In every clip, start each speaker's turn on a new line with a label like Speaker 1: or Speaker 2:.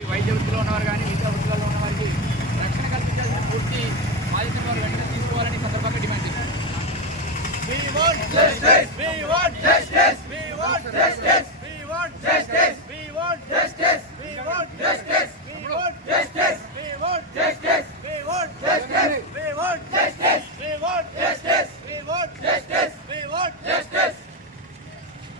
Speaker 1: వైద్య వృత్తిలో ఉన్నవారు కానీ విద్యా వృత్తిలో ఉన్న వారికి రక్షణ కల్పించాల్సిన పూర్తి బాధ్యత వారు వెంటనే తీసుకోవాలని సందర్భంగా డిమాండ్ చేశారు.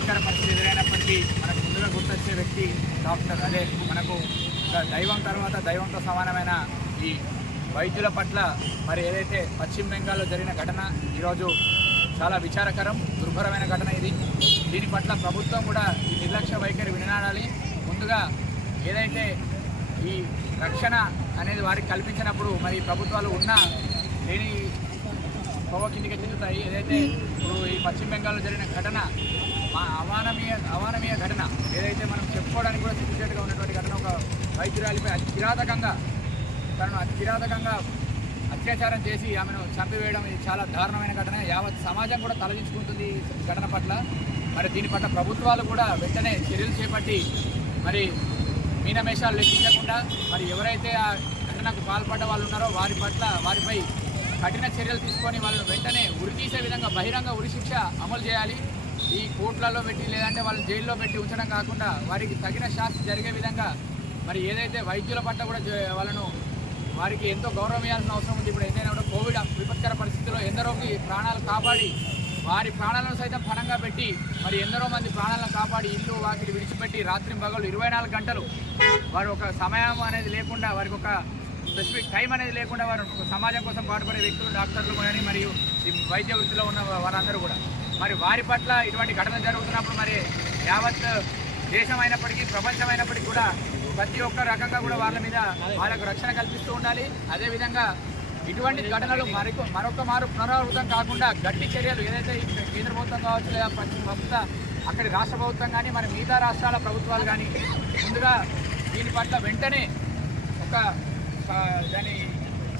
Speaker 1: విపత్కర పరిస్థితి ఎదురైనప్పటికీ మనకు ముందుగా గుర్తొచ్చే వ్యక్తి డాక్టర్ అదే మనకు దైవం తర్వాత దైవంతో సమానమైన ఈ వైద్యుల పట్ల మరి ఏదైతే పశ్చిమ బెంగాల్లో జరిగిన ఘటన ఈరోజు చాలా విచారకరం దుర్భరమైన ఘటన ఇది. దీని పట్ల ప్రభుత్వం కూడా ఈ నిర్లక్ష్య వైఖరి వినాడాలి ముందుగా ఏదైతే ఈ రక్షణ అనేది వారికి కల్పించినప్పుడు మరి ప్రభుత్వాలు ఉన్నా లేని పొగ కిందికి చెందుతాయి ఏదైతే ఇప్పుడు ఈ పశ్చిమ బెంగాల్లో జరిగిన ఘటన మా అవానమీయ అవానమీయ ఘటన ఏదైతే మనం చెప్పుకోవడానికి కూడా సిగ్గుచేటుగా ఉన్నటువంటి ఘటన ఒక వైద్యురాలిపై అతి కిరాతకంగా తనను అతి కిరాతకంగా అత్యాచారం చేసి ఆమెను చంపివేయడం ఇది చాలా దారుణమైన ఘటన. యావత్ సమాజం కూడా తలదించుకుంటుంది ఘటన పట్ల. మరి దీని పట్ల ప్రభుత్వాలు కూడా వెంటనే చర్యలు చేపట్టి మరి మీనమేషాలు లెక్కించకుండా మరి ఎవరైతే ఆ ఘటనకు పాల్పడ్డ వాళ్ళు ఉన్నారో వారి పట్ల వారిపై కఠిన చర్యలు తీసుకొని వాళ్ళని వెంటనే ఉరితీసే విధంగా బహిరంగ ఉరిశిక్ష అమలు చేయాలి. ఈ కోర్టులలో పెట్టి లేదంటే వాళ్ళని జైల్లో పెట్టి ఉంచడం కాకుండా వారికి తగిన శాస్తి జరిగే విధంగా మరి ఏదైతే వైద్యుల పట్ల కూడా వాళ్ళను వారికి ఎంతో గౌరవం ఇవ్వాల్సిన అవసరం ఉంది. ఇప్పుడు ఏదైనా కూడా కోవిడ్ విపత్కర పరిస్థితుల్లో ఎందరోకి ప్రాణాలు కాపాడి వారి ప్రాణాలను సైతం పణంగా పెట్టి మరి ఎందరో మంది ప్రాణాలను కాపాడి ఇల్లు వాకిలి విడిచిపెట్టి రాత్రి పగలు ఇరవై నాలుగు గంటలు వారు ఒక సమయం అనేది లేకుండా వారికి ఒక స్పెసిఫిక్ టైం అనేది లేకుండా వారు సమాజం కోసం పాటుపడే వ్యక్తులు డాక్టర్లు కానీ మరియు ఈ వైద్య వృత్తిలో ఉన్న వారందరూ కూడా. మరి వారి పట్ల ఇటువంటి ఘటన జరుగుతున్నప్పుడు మరి యావత్ దేశం అయినప్పటికీ ప్రపంచం అయినప్పటికీ కూడా ప్రతి ఒక్క రకంగా కూడా వాళ్ళ మీద వాళ్ళకు రక్షణ కల్పిస్తూ ఉండాలి. అదేవిధంగా ఇటువంటి ఘటనలు మరొక మరొక మారు పునరావృతం కాకుండా గట్టి చర్యలు ఏదైతే కేంద్ర ప్రభుత్వం కావచ్చు లేదా ప్రభుత్వ అక్కడి రాష్ట్ర ప్రభుత్వం కానీ మరి మిగతా రాష్ట్రాల ప్రభుత్వాలు కానీ ముందుగా దీని పట్ల వెంటనే ఒక దాన్ని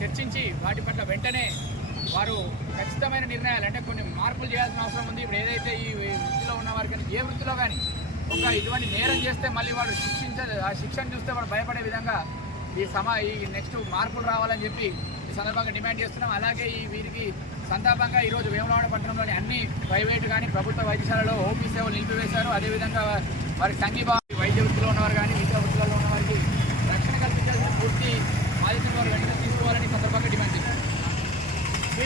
Speaker 1: చర్చించి వాటి పట్ల వెంటనే వారు ఖచ్చితమైన నిర్ణయాలు అంటే కొన్ని మార్పులు చేయాల్సిన అవసరం ఉంది. ఇప్పుడు ఏదైతే ఈ వృత్తిలో ఉన్న వారికి కానీ ఏ వృత్తిలో కానీ ఒక ఇటువంటి నేరం చేస్తే మళ్ళీ వాడు శిక్షించ ఆ శిక్షను చూస్తే వాడు భయపడే విధంగా ఈ సమా ఈ నెక్స్ట్ మార్పులు రావాలని చెప్పి ఈ సందర్భంగా డిమాండ్ చేస్తున్నాం. అలాగే ఈ వీరికి సంతాపంగా ఈరోజు వేములవాడ పట్టణంలోని అన్ని ప్రైవేటు కానీ ప్రభుత్వ వైద్యశాలలో ఓపీ సేవలు నిలిపివేశారు. అదేవిధంగా వారి సంఘీభావం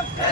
Speaker 2: Stop!